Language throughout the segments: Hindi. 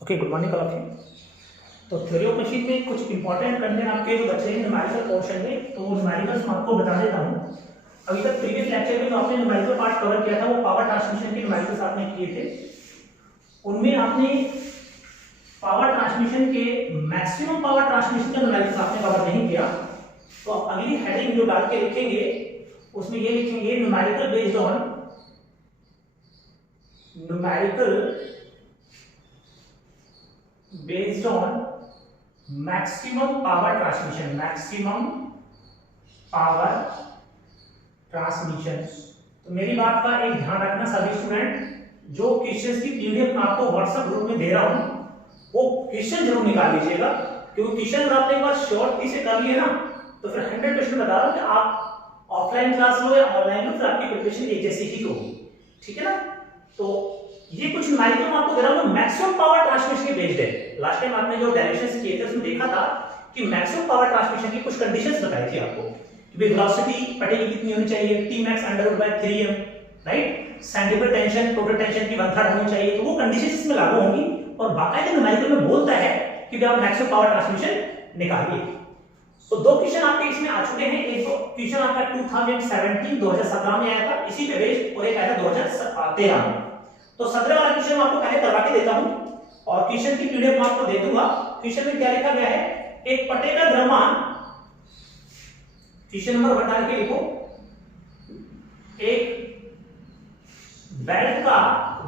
Okay, good morning all of you. तो थ्योरी ऑफ मशीन में कुछ इंपॉर्टेंट कंटेंट आपके जो बच्चे हैं न्यूमेरिकल पोर्शन में, तो न्यूमेरिकल्स मैं आपको बता देता हूँ। अभी तक प्रीवियस लेक्चर में जो आपने न्यूमेरिकल पार्ट कवर किया था वो पावर ट्रांसमिशन के न्यूमेरिकल्स आपने किए थे। उनमें आपने पावर ट्रांसमिशन के मैक्सिमम पावर ट्रांसमिशन का न्यूमेरिकल्स आपने कवर नहीं किया। तो आप अगली हेडिंग जो डाल के लिखेंगे उसमें ये लिखेंगे numerical based on maximum power transmission. तो मेरी बात का एक ध्यान रखना सभी स्टूडेंट, जो क्वेश्चंस की पीडीएफ मैं आपको व्हाट्सएप ग्रुप में दे रहा हूं वो क्वेश्चन जरूर निकाल लीजिएगा, क्योंकि क्वेश्चन अगर आपने एक बार शॉर्ट की से कर लिए ना तो फिर 100% बता रहा हूं कि आप ऑफलाइन क्लास लो या ऑनलाइन लो, फिर आपकी प्रिपरेशन एक जैसी ही होगी। ठीक है ना? तो ये कुछ न्यूमेरिकल मैं आपको दे रहा हूं, मैक्सिमम पावर ट्रांसमिशन के बेस्ड है। लास्ट टाइम आपने जो डेरिवेशंस किए थे उसमें देखा था कि मैक्सिमम पावर ट्रांसमिशन की कुछ कंडीशंस बताई थी आपको कि भाई वेलोसिटी पटेगी कितनी होनी चाहिए, Tmax/3m, right? Centrifugal tension total tension की 1/3 होनी चाहिए। तो वो कंडीशंस इसमें लागू होंगी और बाकायदा न्यूमेरिकल में बोलता है कि आप मैक्सिमम पावर ट्रांसमिशन निकालिए। तो दो क्वेश्चन आपके इसमें आ चुके हैं। एक तो क्वेश्चन आपका 2017 में आया था इसी पे बेस्ड, और एक आया था 2013 में। तो 17 वाला क्वेश्चन मैं आपको पहले करवा के देता हूं और क्वेश्चन की पीडीएफ मैं आपको दे दूंगा। क्वेश्चन में क्या लिखा गया है, एक पट्टे का द्रव्यमान, क्वेश्चन नंबर 1 डाल के लिखो, एक बेल्ट का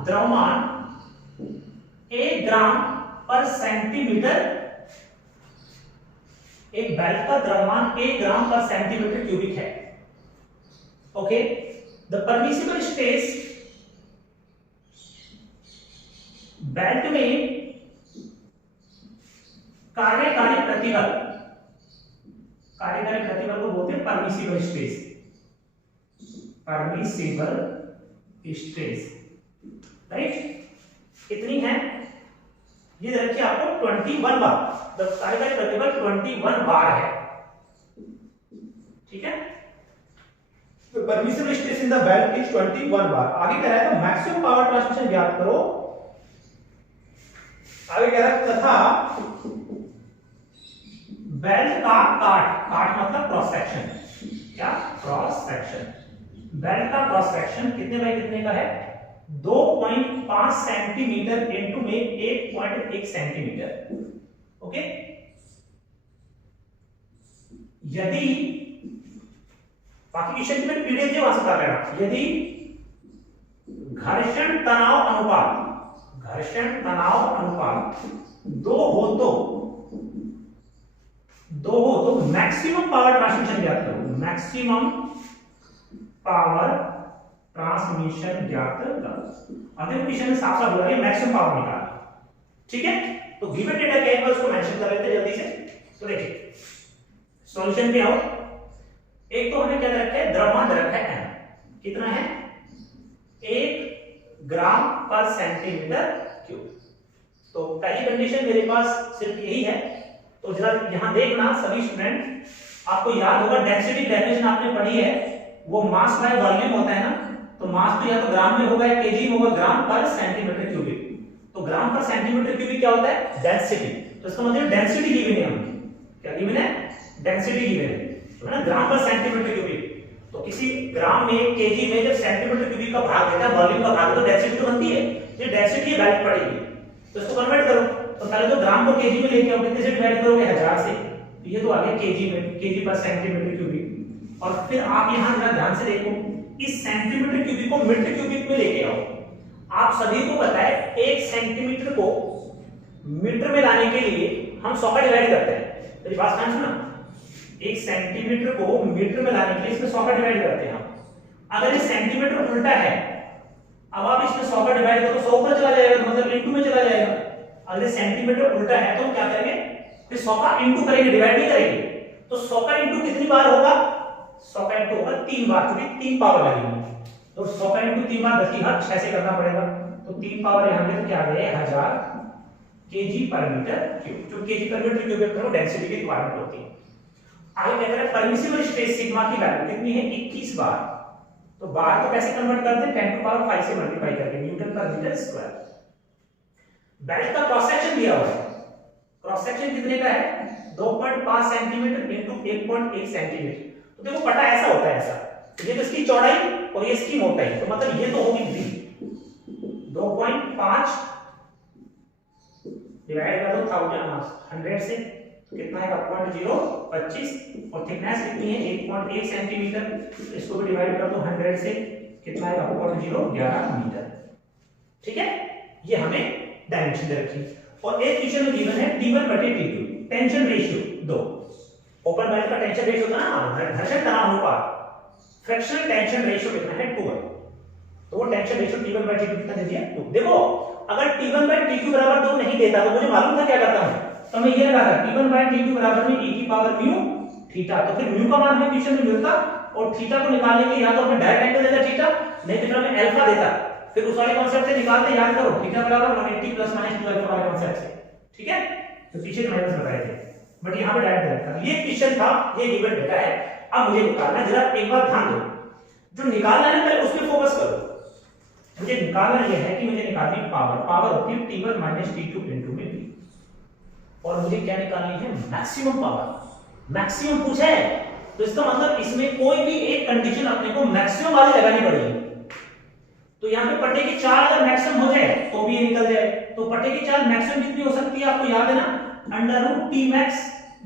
द्रव्यमान 1 ग्राम पर सेंटीमीटर, एक बेल्ट का द्रव्यमान 1 ग्राम पर सेंटीमीटर क्यूबिक है। Okay, the permissible stress belt में कार्यकारी प्रतिबल को बोलते हैं परमिसिबल स्ट्रेस, राइट? कितनी है ये देखिए आपको 21 बार, तो कार्यकारी प्रतिबल 21 बार है। ठीक है, तो permissible stress in the belt is 21 बार। आगे कह रहा है तो मैक्सिमम पावर ट्रांसमिशन ज्ञात करो। आगे कह रहा है तथा बेल्ट का काट मतलब क्रॉस सेक्शन, क्या क्रॉस सेक्शन, बेल्ट का क्रॉस सेक्शन कितने बाई कितने का है, 2.5 सेंटीमीटर इंटू में 1.1 सेंटीमीटर। ओके, यदि बाकी क्वेश्चन में पीडीएफ जो आंसर कर रहा है, यदि घर्षण तनाव अनुपात 2 हो तो मैक्सिमम पावर ट्रांसमिशन ज्ञात करो, मैक्सिमम पावर ट्रांसमिशन ज्ञात करो। अगले क्वेश्चन में साफ साफ बोला है मैक्सिमम पावर निकाल। ठीक है, तो गिवन डेटा क्या है उसको मेंशन कर लेते हैं जल्दी से। तो देखिए सॉल्यूशन पे आओ। एक तो हमने क्या रखा है, द्रव्यमान रखा है m, कितना है 1 ग्राम पर सेंटीमीटर क्यूब। तो पहली कंडीशन मेरे पास सिर्फ यही है। तो जरा यहां देखना सभी स्टूडेंट, आपको याद होगा डेंसिटी डेफिनेशन आपने पढ़ी है, वो मास बाय वॉल्यूम होता है ना। तो मास तो या तो ग्राम में होगा या केजी में होगा, ग्राम पर सेंटीमीटर क्यूबिक। तो ग्राम पर सेंटीमीटर क्यूबिक क्या होता है, डेंसिटी। तो इसका मतलब डेंसिटी गिवन है हमें, क्या गिवन है, डेंसिटी गिवन है, तो ना ग्राम पर सेंटीमीटर क्यूबिक। तो किसी ग्राम में केजी में जब सेंटीमीटर क्यूबिक का भाग देता है, वॉल्यूम का भाग, तो डेंसिटी तो बनती है। ये डेंसिटी वैल्यू पड़ेगी, तो इसको कन्वर्ट करो। तो पहले तो ग्राम को केजी में लेके आओ, कितने से डिवाइड करोगे, 1000 से, तो ये तो आ गया केजी में, केजी पर सेंटीमीटर क्यूबिक। और फिर आप यहां जरा ध्यान से देखो, इस सेंटीमीटर क्यूबिक को मीटर क्यूबिक में लेके आओ। आप सभी को पता है 1 सेंटीमीटर को मीटर में लाने के लिए हम 100 का डिवाइड करते हैं। मेरी बात ध्यान सुना, 1 सेंटीमीटर को मीटर में लाने के लिए इसमें 100 का डिवाइड करते हैं हम। अगर ये सेंटीमीटर उल्टा है, अब आप इसमें 100 का डिवाइड करो, 100 ऊपर चला जाएगा, मतलब इंटू में चला जाएगा। अगर सेंटीमीटर उल्टा है तो क्या करेंगे, फिर 100 का इंटू करेंगे, डिवाइड नहीं करेंगे। तो 100 का इंटू कितनी बार होगा, 100 का इंटू होगा 3 बार, क्योंकि 3 पावर लगेगी। तो 100 का इंटू 3 बार 10 की घात 6 से करना पड़ेगा। तो 3 पावर यहां पे क्या आ गया, 1000 केजी पर मीटर क्यूब। जो केजी पर मीटर क्यूब है डेंसिटी की रिक्वायरमेंट होती है। आगे कहते हैं परमिसिबल स्ट्रेस सिग्मा की वैल्यू कितनी है, 21 बार। तो बार को कैसे कन्वर्ट करते हैं, 10 टू पावर 5 से मल्टीप्लाई करके, न्यूटन पर मीटर स्क्वायर। बेल्ट का क्रॉस सेक्शन दिया हुआ है, क्रॉस सेक्शन कितने का है 2.5 सेंटीमीटर इंटू 1.1 सेंटीमीटर। तो देखो पट्टा ऐसा होता है, ऐसा ये तो इसकी चौड़ाई और ये इसकी मोटाई, तो मतलब ये तो होगी b 2.5 डिवाइड कर दो 100 से, कितना है 0.025 और थिकनेस कितनी है 1.1 सेंटीमीटर, इसको भी डिवाइड कर दो 100 से, कितना है 0.011 मीटर। ठीक है, ये हमें डायमेंशन दे रखी। और एक क्वेश्चन में गिवन है T1 बटे T2 tension ratio 2। Open belt का टेंशन रेशियो होता है ना, घर्षण तनाव अनुपात, फ्रिक्शनल टेंशन रेशियो कितना है 2, तो वो tension ratio T1 bye T2 कितना दे दिया 2। देखो अगर T1 बाय T2 बराबर 2 नहीं देता तो मुझे मालूम था क्या करता हूं, तो मैं ये लगाता T1 बाय T2 बराबर में e की पावर म्यू थीटा, तो फिर म्यू का मान हमें क्वेश्चन में मिलता और थीटा को निकालने के लिए या तो हमें डायरेक्ट एंगल देता थीटा, नहीं तो फिर हमें अल्फा देता, फिर उस वाले कांसेप्ट से निकालते, याद करो थीटा बराबर 180 प्लस माइनस 2 अल्फा वाले कांसेप्ट से। ठीक है, तो पीछे माइनस बताए थे बट यहां पे डायरेक्ट देता। ये क्वेश्चन था, ये गिवन डेटा है, अब मुझे निकालना है, जरा एक बार ध्यान दो, जो निकालना है पहले उस पे फोकस करो। मुझे निकालना यह है कि मुझे निकालनी पावर होती है T1 माइनस T2 इनटू में v, और मुझे क्या निकालनी है मैक्सिमम पावर। मैक्सिमम पूछा है तो इसका मतलब इसमें कोई भी एक कंडीशन अपने को मैक्सिमम वाली लगानी पड़ेगी। तो यहां पे पट्टे की चाल अगर मैक्सिमम हो जाए तो भी ये निकल जाए, तो पट्टे की चाल मैक्सिमम कितनी हो सकती है आपको याद है ना, √T max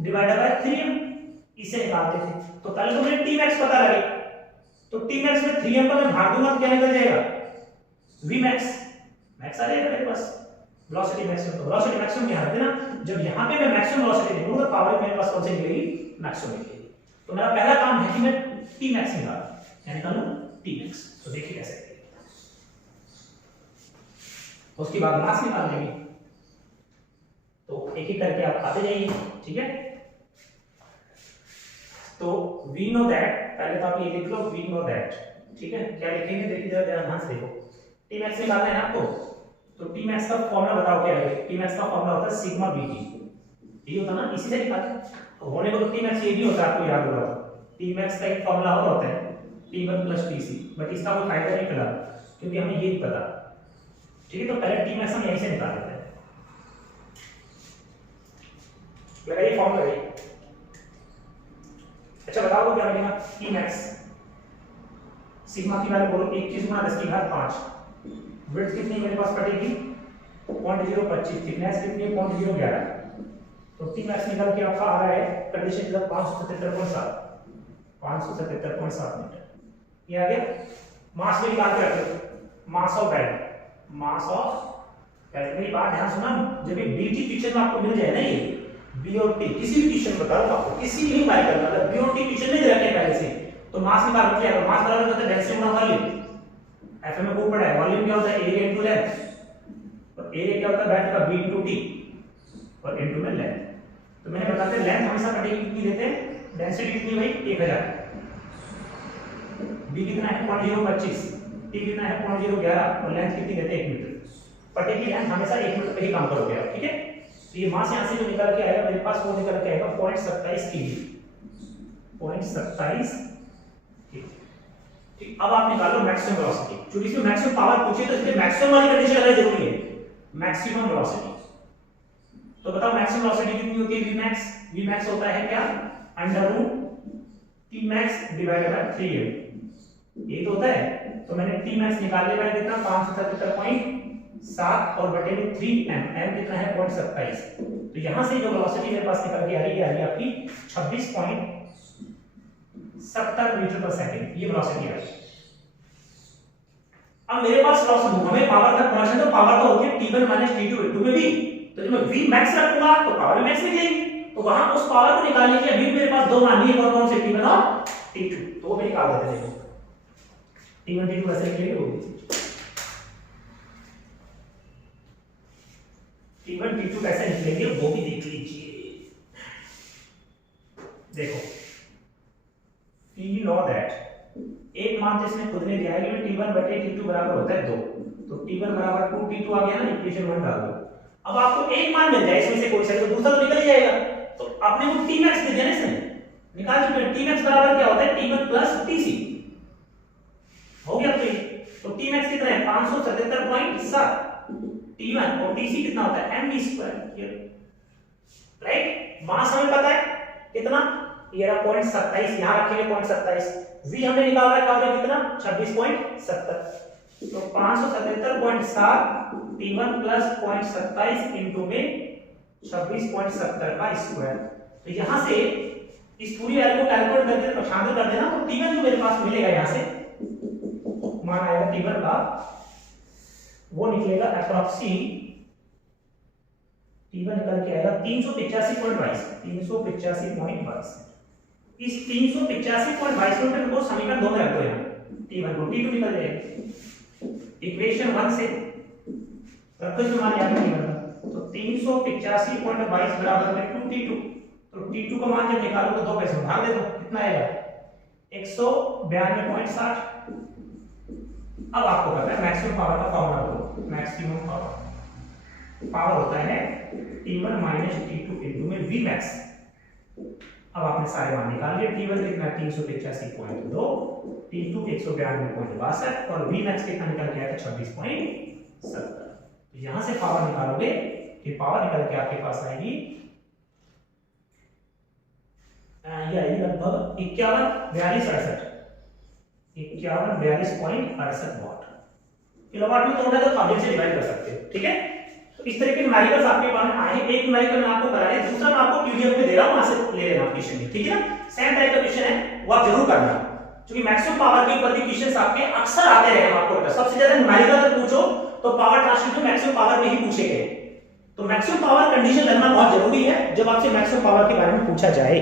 divided by 3m, इसे निकालते थे। तो पहले तो मुझे T max पता लगे, तो T max में 3m का मैं भाग दूंगा तो क्या निकल जाएगा V max, मैक्स आ जाएगा मेरे पास। वेलोसिटी मैक्सिमम, तो वेलोसिटी मैक्सिमम यहां रख देना, जब यहां पे मैं मैक्सिमम वेलोसिटी लिखूंगा तो पावर मेरे पास कौन सी निकलेगी मैक्सिमम निकलेगी। तो मेरा पहला काम है कि मैं T max निकालूं, क्या निकालूं T max। तो देखिए कैसे, उसके बाद मास निकाल लेंगे, तो एक एक करके आप आते जाइए। ठीक है, तो वी नो दैट, पहले तो आप ये लिख लो वी नो दैट। ठीक है, क्या लिखेंगे देखिए जरा ध्यान से देखो, टी मैक्स निकालना है आपको, तो टी मैक्स का फॉर्मूला बताओ क्या है। टी मैक्स का फॉर्मूला होता है सिग्मा बीटी, ये होता ना, इसी से निकालते होने को तो टी मैक्स ये भी होता है, आपको याद होगा टी मैक्स का एक फॉर्मूला और होता है T1 + TC, बट इसका कोई फायदा नहीं फिलहाल क्योंकि हमें ये नहीं पता। ठीक है, तो पहले टी मैक्स हम यहीं से निकाल लेते हैं, लगाइए फॉर्मूला लगाइए। अच्छा बताओ क्या मिलेगा, टी मैक्स सिग्मा की वैल्यू बोलो 21 × 10⁵ विड्थ कितनी मेरे पास पड़ेगी 0.025, थिकनेस कितनी है 0.011, तो टी मैक्स निकल के आपका आ रहा है कंडीशन जब 577.7 मीटर। ये आ गया। मास में निकाल के रखो, mass of belt, mass of belt. मेरी बात ध्यान सुना, जब ये बीटी क्वेश्चन में आपको मिल जाए ना, ये बी और टी किसी भी क्वेश्चन बताओ आपको, किसी भी बारे करना, अगर बी और टी क्वेश्चन में दे रखे पहले से, तो मास निकाल रखिए। अगर मास बराबर होता है डेंसिटी गुणा वॉल्यूम, एफ में खूब पढ़ा है, वॉल्यूम क्या होता है एरिया इनटू लेंथ, और एरिया क्या होता है बेल्ट का बी इनटू टी और इनटू में लेंथ। तो मैंने बताया लेंथ हमेशा पढ़ेगी कितनी देते हैं, डेंसिटी कितनी भाई 1000, बी कितना है 0.025, टी कितना है 0.011 और लेंथ कितनी देते हैं 1 मीटर। पट्टे की लेंथ हमेशा 1 मीटर पे ही काम करोगे आप। ठीक है, तो ये मास यहां से जो निकल के आएगा मेरे पास, वो निकल के आएगा 0.27 केजी, 0.27। ठीक, अब आप निकालो मैक्सिमम वेलोसिटी, क्योंकि इसमें मैक्सिमम पावर पूछे तो इसमें मैक्सिमम वाली कंडीशन लगानी जरूरी है, मैक्सिमम वेलोसिटी। तो बताओ मैक्सिमम वेलोसिटी कितनी होती है Vmax, Vmax होता है क्या √Tmax डिवाइडेड बाय 3m, ये तो होता है। तो मैंने Tmax निकाल लिया, कितना 577.7 और बटे में 3m, m कितना है 0.27। तो यहां से जो वेलोसिटी मेरे पास निकल के आ रही है आपकी 26.70 मीटर पर सेकंड, ये वेलोसिटी है। अब मेरे पास वेलोसिटी, हमें पावर तक पहुंचना, तो पावर तो होती है T1 - T2 इनटू में v, तो जब मैं v max रखूंगा तो पावर मैक्स निकलेगी, तो वहां उस पावर को निकालने के लिए अभी मेरे पास दो मान लिए, कौन से T1 और T2, तो वो भी निकाल देते हैं। T1 T2 कैसे निकलेंगे, वो T1 T2 कैसे निकलेंगे वो भी देख लीजिए। देखो वी नो दैट, एक मान तो इसमें खुद ने दिया है कि T1 बटे T2 बराबर होता है 2, तो T1 बराबर 2T2 आ गया ना, इक्वेशन 1 डाल दो। अब आपको एक मान मिल जाए इसमें से कोई सा, तो दूसरा तो निकल ही जाएगा। तो आपने को Tmax दे दिया ना, इसमें निकाल चुके। Tmax बराबर क्या होता है T1 + Tc, हो गया। तो Tmax कितना है 577.7, T1 और Tc कितना होता है mv², राइट। मास हमें पता है कितना, ये रहा 0.27, यहां रखेंगे 0.27, v हमने निकाल रखा है कितना 26.70, तो 577.7 T1 प्लस 0.27 इनटू में 26.70 का स्क्वायर। तो यहां से इस पूरी वैल्यू को कैलकुलेट करके पक्षांतर कर देना, तो T1 जो मेरे पास मिलेगा यहां से मान आएगा T1 का, वो निकलेगा अप्रॉक्सी T1 निकल के आएगा 385.22। इस 385.22 न्यूटन को समीकरण 2 में रख दो, यहां T1 को T2 निकल जाएगा इक्वेशन 1 से, रखो इसमें मान याद T1 का, तो 385.22 बराबर है 2T2, तो T2 का मान जब निकालो तो 2 पैसे भाग दे दो, कितना आएगा 192.60। अब आपको पता है मैक्सिमम पावर का फॉर्मूला बोलो, मैक्सिमम पावर होता है T1 T2 इनटू में Vmax। अब आपने सारे मान निकाल लिए, T1 कितना 385.2, T2 192.62 और Vmax कितना निकल के आया 26.70। तो यहां से पावर निकालोगे कि पावर निकल के आपके पास आएगी ये आएगी लगभग 5142.68 वाट। किलोवाट में तोड़ना तो 1000 से डिवाइड कर सकते हो, ठीक है। तो इस तरह के न्यूमेरिकल्स आपके पास आए, एक न्यूमेरिकल मैं आपको कराया, दूसरा मैं आपको पीडीएफ में दे रहा हूं, वहां से ले लेना क्वेश्चन, ठीक है ना। सेम टाइप का क्वेश्चन है, वो आप जरूर करना, क्योंकि मैक्सिमम पावर के ऊपर भी क्वेश्चंस आपके अक्सर आते रहे, आपको पता सबसे ज्यादा न्यूमेरिकल अगर पूछो तो पावर ट्रांसमिशन मैक्सिमम पावर में ही पूछे गए। तो मैक्सिमम पावर कंडीशन जानना बहुत जरूरी है जब आपसे मैक्सिमम पावर के बारे में पूछा जाए।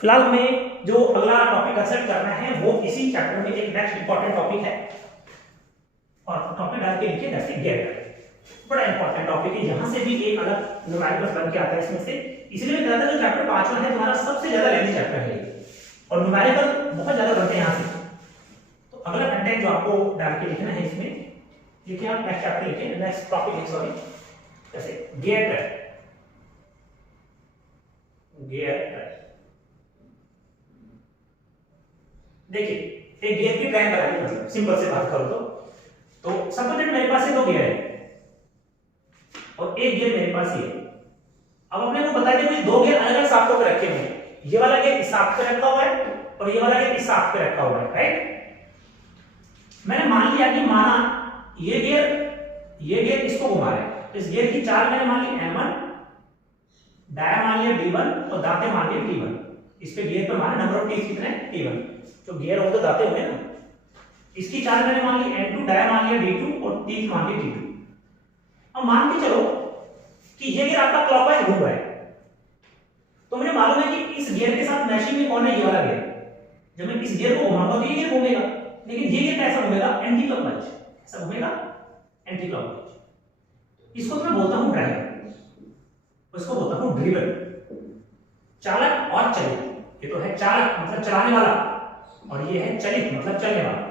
फिलहाल हमें जो अगला टॉपिक कंसल्ट करना है वो इसी चैप्टर में एक नेक्स्ट इंपॉर्टेंट टॉपिक है, और टॉपिक डाल के लिखिए दैट्स गियर। बड़ा इंपॉर्टेंट टॉपिक है, यहां से भी एक अलग न्यूमेरिकल्स बन के आता है इसमें से, इसलिए मैं कहता हूं जो चैप्टर 5वां है तुम्हारा सबसे ज्यादा लेंथी चैप्टर है और न्यूमेरिकल बहुत ज्यादा बनते हैं यहां से। तो अगला कंटेंट जो आपको डाल के लिखना है इसमें, लिखिए आप नेक्स्ट चैप्टर लिखिए, नेक्स्ट टॉपिक है सॉरी, जैसे गियर ट्रैक, गियर ट्रैक। देखिए एक गियर की ट्रैक बनानी, मतलब सिंपल से बात करो तो सपोज मेरे पास है 2 गियर है और एक गियर मेरे पास ये है। अब अपने को बता दें कि 2 गियर अलग अलग साफ्टों पे रखे हुए हैं, ये वाला गियर इस साफ्ट पे रखा हुआ है और ये वाला गियर इस साफ्ट पे रखा हुआ है, राइट। मैंने मान लिया कि माना ये गियर इसको घुमा रहा है, इस गियर की चाल मैंने मान ली N1, डाया मान लिया D1 और दांते मान लिए T1। इस पे गियर पे माना नंबर ऑफ टीथ कितने हैं T1, तो गियर हो तो दाते हुए ना। इसकी चाल मैंने मान ली N2, डाया मान लिया D2 और टीथ मान ली T2। अब मान के चलो कि ये गियर आपका क्लॉकवाइज घूम रहा है, तो मुझे मालूम है कि इस गियर के साथ मैचिंग में कौन है, ये वाला गियर। जब मैं इस गियर को घुमाऊंगा तो ये गियर घूमेगा, लेकिन ये गियर कैसा घूमेगा एंटी क्लॉकवाइज, ऐसा घूमेगा एंटी क्लॉकवाइज। इसको तो मैं बोलता हूं ड्राइवर, उसको बोलता हूं ड्रिवन। चालक और चलित, ये तो है चालक मतलब चलाने वाला और ये है चलित मतलब चलने वाला।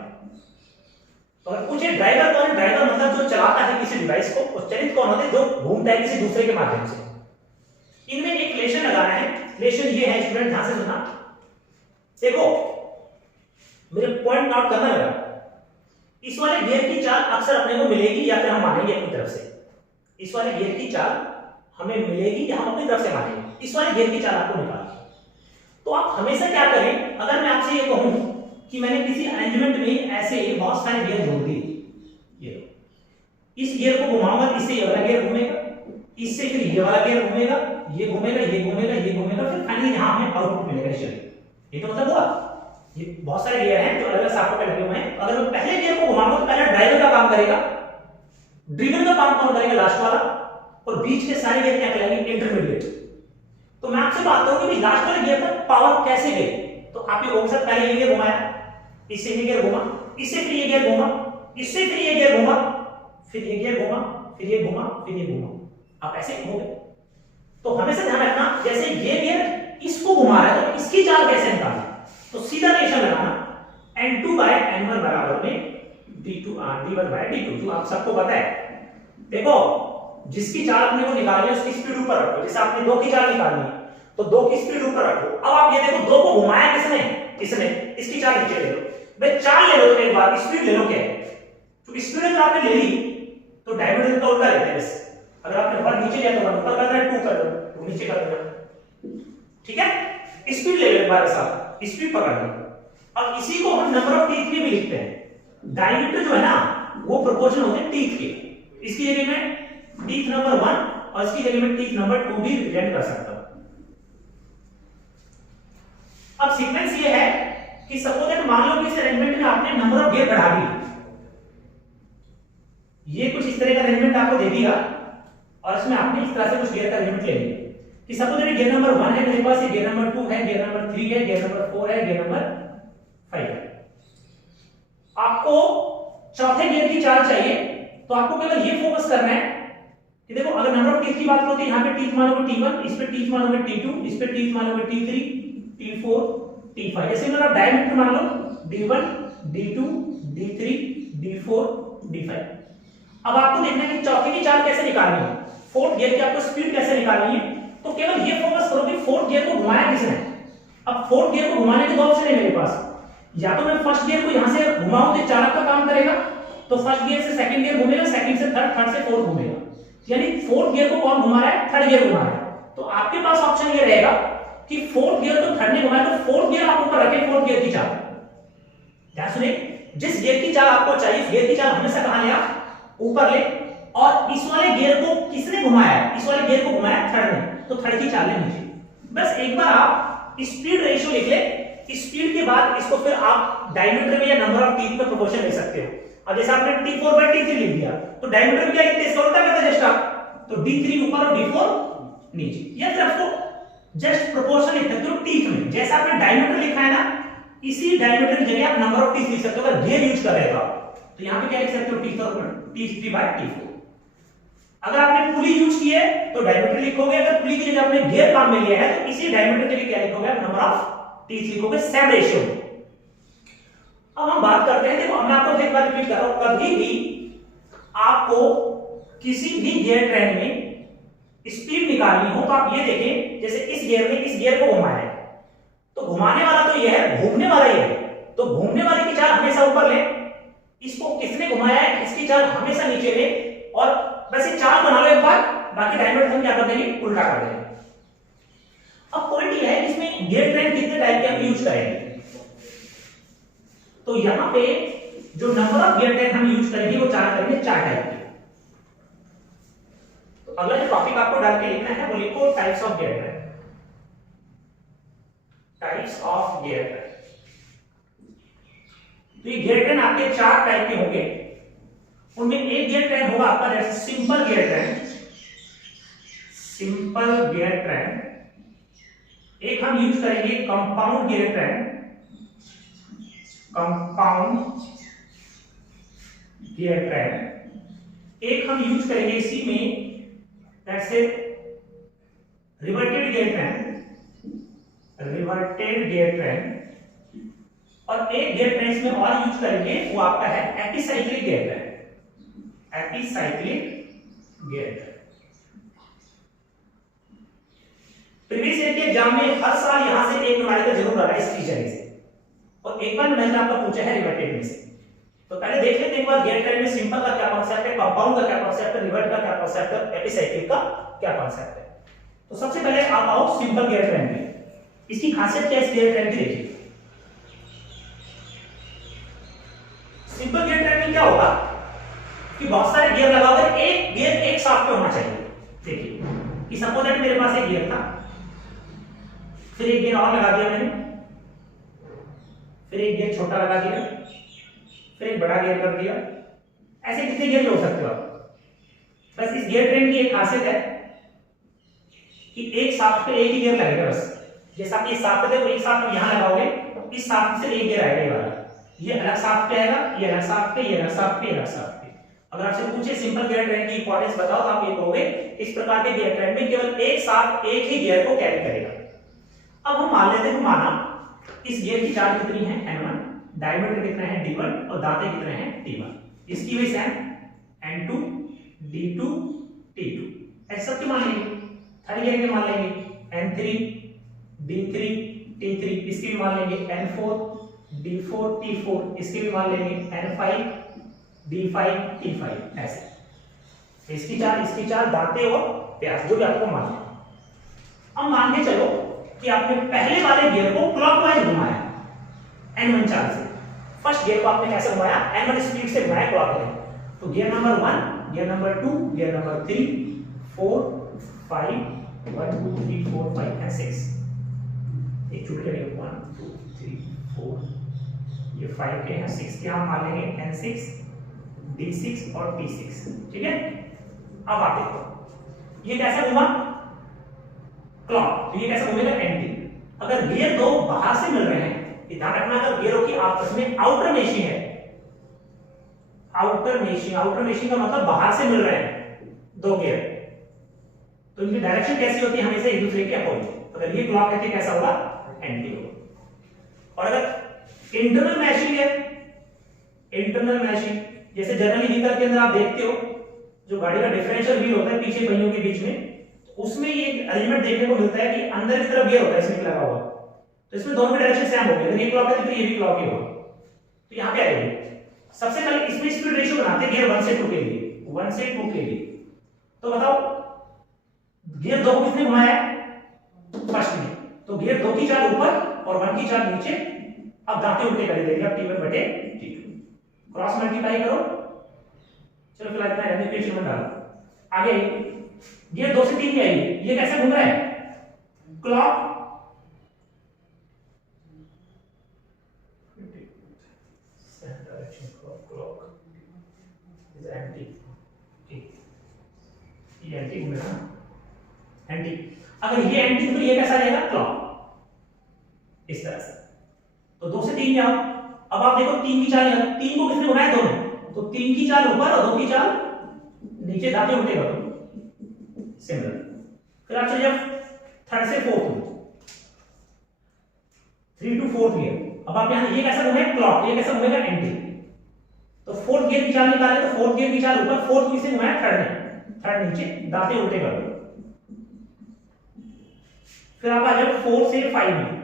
तो अगर पूछे ड्राइवर कौन है, ड्राइवर मतलब जो चलाता है किसी डिवाइस को, और चलित कौन होता है जो घूमता है किसी दूसरे के माध्यम से। इनमें एक रिलेशन लगाना है, रिलेशन ये है स्टूडेंट ध्यान से सुनना, देखो मेरे पॉइंट नोट करना मेरा। इस वाले गियर की चाल अक्सर अपने को मिलेगी या फिर हम मानेंगे अपनी तरफ से, इस वाले गियर की चाल हमें मिलेगी या हम अपनी तरफ से मानेंगे। इस वाले गियर की चाल आपको निकालनी है, तो आप हमेशा क्या करें, अगर मैं आपसे ये कहूं कि मैंने किसी अरेंजमेंट में ऐसे बहुत सारे गियर जोड़ दिए, ये इस गियर को घुमाऊंगा इससे ये वाला गियर घूमेगा, इससे फिर ये वाला गियर घूमेगा, ये घूमेगा, ये घूमेगा, ये घूमेगा, फिर फाइनली यहां हमें आउटपुट मिलेगा। ये तो मतलब हुआ, ये बहुत सारे गियर हैं जो अलग अलग साफ्टवेयर पे लगे हुए हैं। अगर मैं पहले गियर को घुमाऊंगा तो पहले ड्राइवर का काम करेगा, ड्रिवन का काम कौन करेगा, लास्ट वाला, और बीच के सारे गियर क्या कहलाएंगे, इंटरमीडिएट। तो मैं आपसे बात करूंगी कि लास्ट वाले गियर पर पावर कैसे गई, तो आप ये बोल सकते पहले ये गियर घुमाया, इससे ये गियर घुमा, इससे फिर ये गियर घुमा, इससे फिर ये गियर घुमा, फिर ये गियर घुमा, फिर ये घुमा, फिर ये घुमा, आप ऐसे घूमोगे। तो हमेशा ध्यान रखना जैसे ये गियर इसको घुमा रहा है तो इसकी चाल कैसे निकालना, तो सीधा रिलेशन लगाना N2/N1 बराबर में D1/D2, जो आप सबको पता है। देखो जिसकी चाल अपने को निकालनी है उसकी स्पीड ऊपर रखो, जैसे आपने 2 की चाल निकालनी है तो 2 की स्पीड ऊपर रखो। अब आप ये देखो 2 को घुमाया किसने, इसने, इसकी चाल नीचे ले लो। भाई चाल ले लो तो एक बार स्पीड ले लो, क्या है, तो स्पीड अगर आपने ले ली तो डायमीटर का उल्टा लेते हैं बस। अगर आपने 1 नीचे लिया तो 1 ऊपर करना है, 2 कर दो, 2 नीचे कर देना, ठीक है। स्पीड ले लो एक बार साहब, स्पीड पकड़ लो। अब इसी को हम नंबर ऑफ टीथ में भी लिखते हैं। डायमीटर जो है ना वो प्रोपोर्शनल होते हैं टीथ के। इसकी जगह में टीथ नंबर 1 और इसकी जगह में टीथ नंबर 2 भी रिप्रेजेंट कर सकता हूं। अब सीक्वेंस ये है कि सपोज दैट मान लो कि इस अरेंजमेंट में आपने नंबर ऑफ गियर बढ़ा दी, ये कुछ इस तरह का अरेंजमेंट आपको दे दिया और इसमें आपने इस तरह से कुछ गियर का अरेंजमेंट ले लिया कि सपोज दैट गियर नंबर 1 है मेरे पास, ये गियर नंबर 2 है, गियर नंबर 3 है, गियर नंबर 4 है, गियर नंबर 5 है। आपको चौथे गियर की चाल चाहिए तो आपको केवल ये फोकस करना है कि देखो अगर नंबर ऑफ टीथ की बात करो तो यहां पे टीथ मानोगे T1, इस पे टीथ मानोगे T2, इस पे टीथ मानोगे T3, T4, T5। जैसे मतलब डायमीटर मान लो D1, D2, D3, D4, D5। अब आपको देखना है कि चौथे की चाल कैसे निकालनी है, फोर्थ गियर की आपको स्पीड कैसे निकालनी है। तो केवल ये फोकस करो कि फोर्थ गियर को घुमाया किसने। अब फोर्थ गियर को घुमाने के 2 ऑप्शन है मेरे पास, या तो मैं फर्स्ट गियर को यहां से घुमाऊं तो चालक का काम करेगा, तो फर्स्ट गियर से सेकंड गियर घूमेगा, सेकंड से थर्ड, थर्ड से फोर्थ घूमेगा। यानी फोर्थ गियर को कौन घुमा रहा है, थर्ड गियर घुमा रहा है। तो आपके पास ऑप्शन ये रहेगा कि फोर्थ गियर तो थर्ड ने घुमाया, तो फोर्थ गियर आप ऊपर रखें, फोर्थ गियर की चाल। ध्यान सुनिए, जिस गियर की चाल आपको चाहिए उस गियर की चाल हमेशा कहां ले आप, ऊपर ले। और इस वाले गियर को किसने घुमाया है, इस वाले गियर को घुमाया थर्ड ने, तो थर्ड की चाल ले नीचे। बस एक बार आप स्पीड रेशियो लिख ले, स्पीड के बाद इसको फिर आप डायमीटर में या नंबर ऑफ टीथ में प्रोपोर्शन ले सकते हो। अब जैसे आपने T4/T3 लिख दिया तो डायमीटर में क्या लिखते हैं, इसका उल्टा करते जस्ट आप, तो D3 ऊपर और D4 नीचे, या फिर आपको जस्ट प्रोपोर्शन लिख सकते हो टीथ में। जैसा आपने डायमीटर लिखा है ना, इसी डायमीटर की जगह आप नंबर ऑफ टीथ लिख सकते हो। अगर गियर यूज कर रहे हो तो यहां पे क्या लिख सकते हो, T3/T4। अगर आपने पुली यूज की है तो डायमीटर लिखोगे, अगर पुली की जगह आपने गियर काम में लिया है तो इसी डायमीटर के लिए क्या लिखोगे, आप नंबर ऑफ टीथ लिखोगे, सेम रेशियो। अब हम बात करते हैं, देखो मैं आपको एक बार रिपीट कर रहा हूं, कभी भी आपको किसी भी गियर ट्रेन में स्पीड निकालनी हो तो आप ये देखें, जैसे इस गियर में इस गियर को घुमाया है तो घुमाने वाला तो ये है, घूमने वाला ये है, तो घूमने वाले की चाल हमेशा ऊपर ले, इसको किसने घुमाया है इसकी चाल हमेशा नीचे ले। और वैसे चाल बना लो एक बार, बाकी डायमीटर हम क्या कर देंगे, उल्टा कर देंगे। अब पॉइंट ये है कि इसमें गियर ट्रेन कितने टाइप के हम यूज करेंगे, तो यहां पे जो नंबर ऑफ गियर ट्रेन हम यूज करेंगे वो 4 करेंगे, 4 टाइप के। तो अगला जो टॉपिक आपको डाल के लिखना है वो लिखो types of gear train, types of gear train. तो ये गियर ट्रेन आपके 4 टाइप के होंगे, उनमें एक गियर ट्रेन होगा आपका जैसे simple gear train, simple gear train. एक हम यूज करेंगे compound gear train, compound gear train. एक हम यूज करेंगे इसी में जैसे reverted gear train, reverted gear train. और एक गियर ट्रेन इसमें और यूज करेंगे वो आपका है epicyclic gear train, epicyclic gear train. Previous year के एग्जाम में हर साल यहां से एक न्यूमेरिकल जरूर रहा है इस फीचर से, और एक बार मैंने आपका पूछा है रिवर्टेड में से। तो पहले देख लेते हैं एक बार गियर ट्रेन में सिंपल का क्या कॉन्सेप्ट है, कंपाउंड का क्या कॉन्सेप्ट है, रिवर्ट का क्या कॉन्सेप्ट है, एपिसाइक्लिक का क्या कॉन्सेप्ट है। तो सबसे पहले आप आओ सिंपल गियर ट्रेन में, इसकी खासियत क्या है इस गियर ट्रेन की देखिए। सिंपल गियर ट्रेन में क्या होगा कि बहुत सारे गियर लगा हुआ है, एक गियर एक शाफ्ट पे होना चाहिए। देखिए कि सपोज दैट मेरे पास एक गियर था, फिर एक गियर और लगा दिया मैंने, फिर एक गियर छोटा लगा दिया, फिर एक बड़ा गियर कर दिया। ऐसे कितने गियर जोड़ सकते हो आप। बस इस गियर ट्रेन की एक खासियत है कि एक शाफ्ट पे एक ही गियर लगेगा। बस जैसा आप ये शाफ्ट है वो एक शाफ्ट यहां लगाओगे, इस शाफ्ट से एक गियर आएगा, ये वाला, ये अलग शाफ्ट पे आएगा, ये अलग शाफ्ट पे, ये अलग शाफ्ट पे, ये अलग शाफ्ट पे। अगर आपसे पूछे सिंपल गियर ट्रेन की इंपॉर्टेंस बताओ तो आप ये कहोगे इस प्रकार के गियर ट्रेन में केवल एक शाफ्ट एक ही गियर को कैरी करेगा। अब हम मान लेते हैं, माना इस गियर की चाल कितनी है N1, डायमीटर कितना है D1 और दांते कितने हैं T1। इसकी वजह से N2, D2, T2 ऐसे सबके मान लेंगे। थर्ड गियर के मान लेंगे N3, D3 T3 इसके भी मान लेंगे N4 D4 T4 इसके भी मान लेंगे N5 D5 T5 ऐसे। इसकी चाल दांते और प्यास जो भी आपको मान लें। अब मान के चलो कि आपने पहले वाले गियर को क्लॉकवाइज घुमाया N1 चाल से। फर्स्ट गियर को आपने कैसे घुमाया? N1 स्पीड से घुमाया क्लॉकवाइज। तो gear number 1, gear number 2, gear number 3, 4, 5, 1 2 3 4 5 and 6। एक छूट गया 1 2 3 4 ये 5 के हैं 6 के हम मान लेंगे N6 D6 और T6। ठीक है, अब आप देखो ये कैसे घुमा क्लॉक, तो ये कैसे घूमेगा एंटी। अगर गियर दो बाहर से मिल रहे हैं, ध्यान रखना अगर गियरों की आपस में आउटर मेशिंग है, आउटर मेशिंग का मतलब बाहर से मिल रहे हैं दो गियर, तो इनकी डायरेक्शन कैसी होती है? हमेशा एक दूसरे के अपोजिट। अगर ये क्लॉक कहते कैसा होगा? एंटी होगा। और अगर इंटरनल मैशिंग है, इंटरनल मैशिंग जैसे जनरली व्हीकल के अंदर आप देखते हो जो गाड़ी का डिफरेंशियल व्हील होता है पीछे पहियों के बीच में, उसमें ये अरेंजमेंट देखने को मिलता है कि अंदर की तरफ गियर होता है इसमें लगा हुआ, तो इसमें दोनों की डायरेक्शन सेम होगी। अगर ये क्लॉक है तो फिर ये भी क्लॉक ही होगा। तो यहाँ पे आएगी सबसे पहले इसमें स्पीड रेशियो बनाते हैं गियर 1 से 2 के लिए, 1 से 2 के लिए। तो बताओ गियर 2 को किसने घुमाया? फर्स्ट में, तो गियर 2 की चाल ऊपर और 1 की चाल नीचे। अब दांते उल्टे कर देंगे अब T1 बटे T2, क्रॉस मल्टीप्लाई करो। चलो फिलहाल इतना इक्वेशन में डालो। आगे गियर 2 से 3 की आएगी, ये कैसे घूम रहा है? क्लॉक ये एंटी घूमेगा एंटी। अगर ये एंटी तो ये कैसा रहेगा? क्लॉक इस तरह से। तो 2 से 3 जाओ। अब आप देखो 3 की चाल, 3 को किसने बनाया? 2 ने, तो 3 की चाल ऊपर और 2 की चाल नीचे, दांते उल्टे करो सिमिलर। फिर आप चलिए 3rd से 4th, 3 to 4th गियर। अब आप यहां ये कैसा घूमेगा? क्लॉक, ये कैसा घूमेगा? एंटी। तो 4th गियर की चाल निकाले तो 4th गियर की चाल ऊपर, 4th किसने घुमाया? 3rd ने, 3rd नीचे, दांते उल्टे कर दो। फिर आप आ जाओ 4 से 5 में।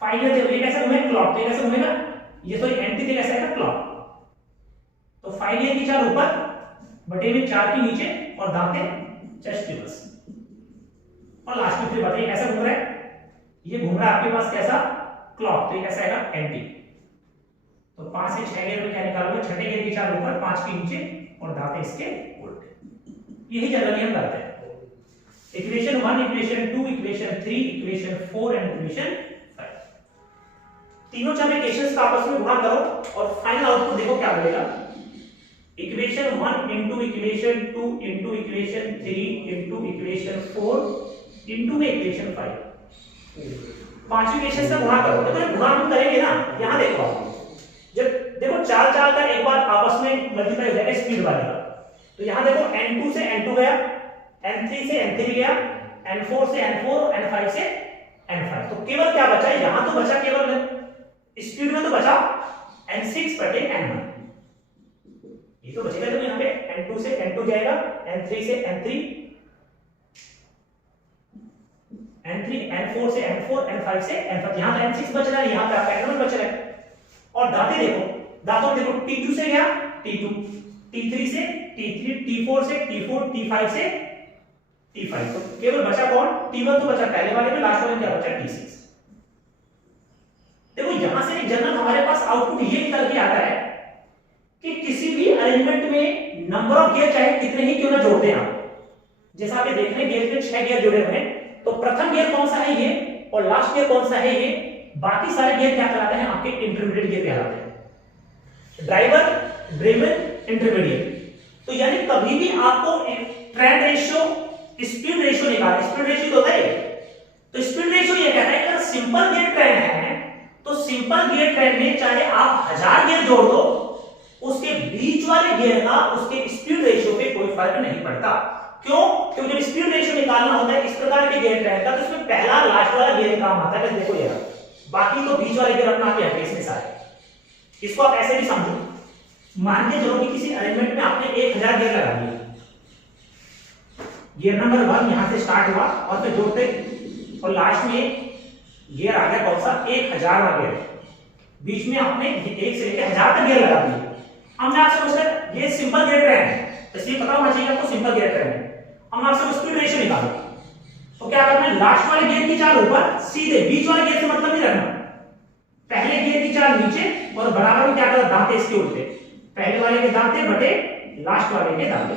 5 गियर देखो ये कैसा घूमेगा? क्लॉक, तो ये कैसा घूमेगा? ये सॉरी एंटी कैसा है? क्लॉक। तो 5 गियर की चाल ऊपर बटे में 4 की नीचे और दांते जस्ट रिवर्स। और लास्ट में फिर बताइए कैसा घूम रहा है? ये घूम रहा है आपके पास कैसा? क्लॉक, तो ये कैसा आएगा? एंटी। तो 5 से 6 गियर में क्या निकालोगे? छठे गियर की चाल ऊपर, 5 की नीचे और दांते इसके उल्टे। यही जनरली हम करते हैं। Equation 1, equation 2, equation 3, equation 4 and equation 5। तीनों चार इक्वेशंस का आपस में गुणा करो और फाइनल आउटपुट देखो क्या मिलेगा। Equation 1 into equation 2 into equation 3 into equation 4 into में इक्वेशन 5। पांचवी इक्वेशन का गुणा करो। देखो जब गुणा हम करेंगे ना, यहां देखो जब देखो चार का एक बार आपस में मल्टीप्लाई हो जाएगा स्पीड वाले का। तो यहां देखो N2 से N2 गया, N3 से N3 गया, N4 से N4, N5 से N5। तो केवल क्या बचा? यहां तो बचा केवल स्पीड में तो बचा N6 बटे N1। ये तो बचेगा जब यहाँ पे N2 से N2 जाएगा, N3 से N3, N4 से N4, N5 से N5। यहाँ पे N6 बच रहा है, यहाँ पे आपका N1 बच रहा है। और दांते देखो, दांतों देखो T2 से गया T2, T3 से T3, T4 से T4, T5 से T5। तो केवल बचा कौन? T1 तो बचा पहले वाले में, लास्ट वाले में क्या बचा? T6। देखो यहां से जनरल हमारे पास आउटपुट ये निकल के आता है कि किसी भी अरेंजमेंट में नंबर ऑफ गियर चाहे कितने ही क्यों ना जोड़ते हैं आप। जैसा आप देख रहे हैं गियर में 6 गियर जुड़े हुए हैं, तो प्रथम गियर कौन सा है? ये। और लास्ट गियर कौन सा है? ये। बाकी सारे गियर क्या कहलाते हैं? आपके इंटरमीडिएट गियर कहलाते हैं। Driver, driven, intermediate. तो यानी कभी भी आपको ट्रेंड रेशियो, स्पीड रेशियो निकालना, स्पीड रेशियो तो होता है। तो स्पीड रेशियो ये कहता है अगर सिंपल गियर ट्रेन है तो सिंपल गियर ट्रेन में चाहे आप 1000 गियर जोड़ दो, उसके बीच वाले गियर का उसके स्पीड रेशियो पे कोई फर्क नहीं पड़ता। क्यों? क्योंकि जब स्पीड रेशियो निकालना होता है इस प्रकार के गियर ट्रेन का, तो इसमें पहला लास्ट वाला गियर काम आता है। देखो यार, बाकी तो बीच वाले गियर अपना क्या है इसमें सारे। इसको आप ऐसे भी समझो, मान के चलो कि किसी अरेंजमेंट में आपने 1000 गियर लगा दिए। गियर नंबर 1 यहां से स्टार्ट हुआ और फिर जोड़ते और लास्ट में गियर आ गया कौन सा 1000 वाला गियर, बीच में आपने 1 से लेकर 1000 तक गियर लगा दिए। अब मैं आपसे पूछता ये सिंपल गियर ट्रेन है, इसलिए पता होना चाहिए आपको सिंपल गियर ट्रेन है। अब मैं आपसे स्पीड रेशियो निकालो, तो क्या करना है, लास्ट वाले गियर की चाल ऊपर सीधे, बीच वाले गियर से मतलब नहीं रखना, पहले गियर की चाल नीचे और बराबर में क्या करना, दांते इसके उल्टे, पहले वाले के दांते बटे लास्ट वाले के दांते,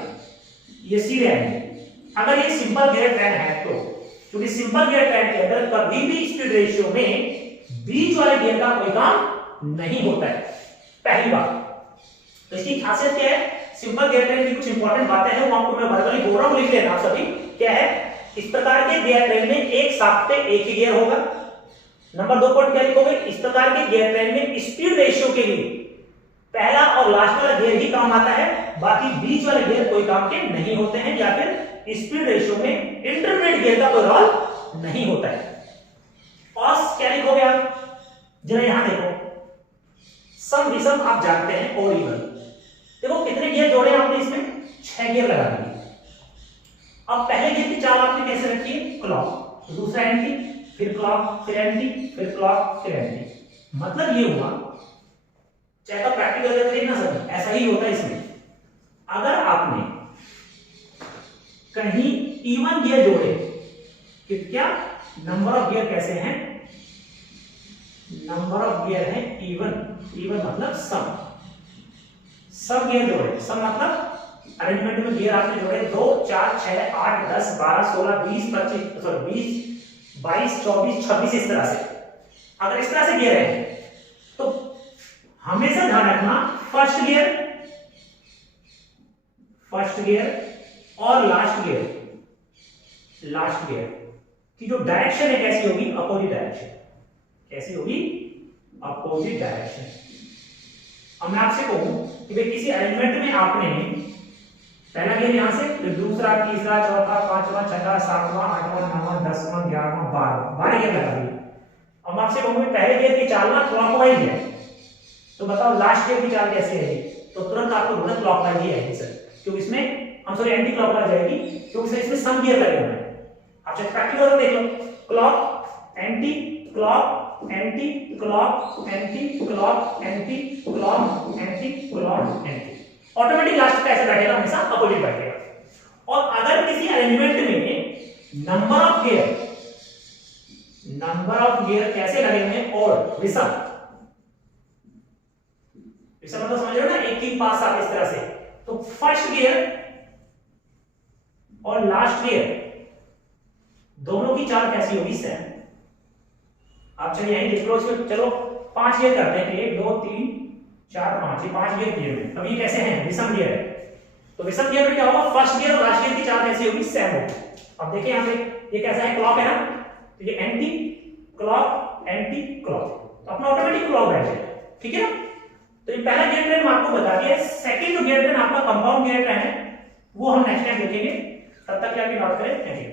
ये सीधे आएंगे। अगर ये सिंपल गियर ट्रेन है तो, क्योंकि सिंपल गियर ट्रेन के अंदर कभी भी स्पीड रेशियो में बीच वाले गियर का कोई काम नहीं होता है, पहली बात। तो इसकी खासियत क्या है, सिंपल गियर ट्रेन की कुछ इंपॉर्टेंट बातें हैं, वो आपको मैं वर्बली बोल रहा हूं, लिख लेना आप सभी। क्या है, इस प्रकार के गियर ट्रेन में एक शाफ्ट पे एक ही गियर होगा। नंबर 2 पॉइंट क्या लिखोगे, इस प्रकार के गियर ट्रेन में स्पीड रेशियो के लिए पहला और लास्ट वाला गियर ही काम आता है, बाकी बीच वाले गियर कोई काम के नहीं होते हैं, या फिर स्पीड रेशियो में इंटरमीडिएट गियर का कोई रोल नहीं होता है। और क्या लिखोगे आप, जरा यहां देखो, सम विषम आप जानते हैं और इवन, देखो कितने गियर जोड़े आपने इसमें, 6 गियर लगा दिए। अब पहले गियर की चाल आपने कैसे रखी है, क्लॉक, दूसरा एंटी, फिर क्लॉक, फिर एंटी, फिर क्लॉक, फिर एंटी। मतलब ये हुआ, चाहे तो प्रैक्टिकल करके देखना सर, ऐसा ही होता है इसमें। अगर आपने कहीं इवन गियर जोड़े, कि क्या नंबर ऑफ गियर कैसे हैं, नंबर ऑफ गियर है इवन, इवन मतलब सम, सब गियर जोड़े, सम मतलब अरेंजमेंट में गियर आपने जोड़े 2 4 6 8 10 12 16 20 25 सॉरी 20 22 24 26 इस तरह से। अगर इस तरह से गियर है तो हमेशा ध्यान रखना, फर्स्ट गियर और लास्ट गियर की जो डायरेक्शन है कैसी होगी, अपोजिट डायरेक्शन। कैसी होगी, अपोजिट डायरेक्शन। अब मैं आपसे कहूं कि भाई किसी अरेंजमेंट में आपने पहला गियर यहां से, फिर दूसरा, तीसरा, चौथा, पांचवा, छठा, सातवां, आठवां, नौवां, 10वां, 11वां, 12 गियर लगा दिए। अब मैं आपसे कहूं पहले गियर की चाल ना क्लॉकवाइज है, तो बताओ लास्ट गियर की चाल कैसे है, तो तुरंत आपको बोलना क्लॉकवाइज ही आएगी सर, क्योंकि इसमें हम सॉरी एंटी क्लॉकवाइज आएगी, क्योंकि इसमें सम गियर लगे हुए हैं। आप चाहे प्रैक्टिकल देख लो, clock anti clock anti clock anti clock anti clock anti clock anti, automatic last का ऐसे बैठेगा, हमेशा अपोजिट बैठेगा। और अगर किसी अरेंजमेंट में नंबर ऑफ गियर कैसे लगे हुए हैं, और विषम मतलब समझ रहे हो ना, एक ही पास आप इस तरह से, तो फर्स्ट गियर और लास्ट गियर दोनों की चाल कैसी होगी, सेम। आप चलिए यही देख लो, इसमें चलो 5 गियर करते हैं, 1 2 3 4 5, ये 5 गियर दिए हुए। अब ये कैसे हैं, विषम गियर है, तो विषम गियर में क्या होगा, फर्स्ट गियर और लास्ट गियर की चाल कैसी होगी, सेम होगी। अब देखिए यहां पे ये कैसा है, क्लॉक है ना, तो ये एंटी क्लॉक एंटी क्लॉक, तो अपना ऑटोमेटिक क्लॉक बैठ जाएगा, ठीक है ना। तो ये पहला गियर ट्रेन आपको बता दिया। सेकंड जो गियर ट्रेन आपका कंपाउंड गियर ट्रेन है, वो हम नेक्स्ट टाइम देखेंगे। तब तक क्या नोट करें, थैंक यू।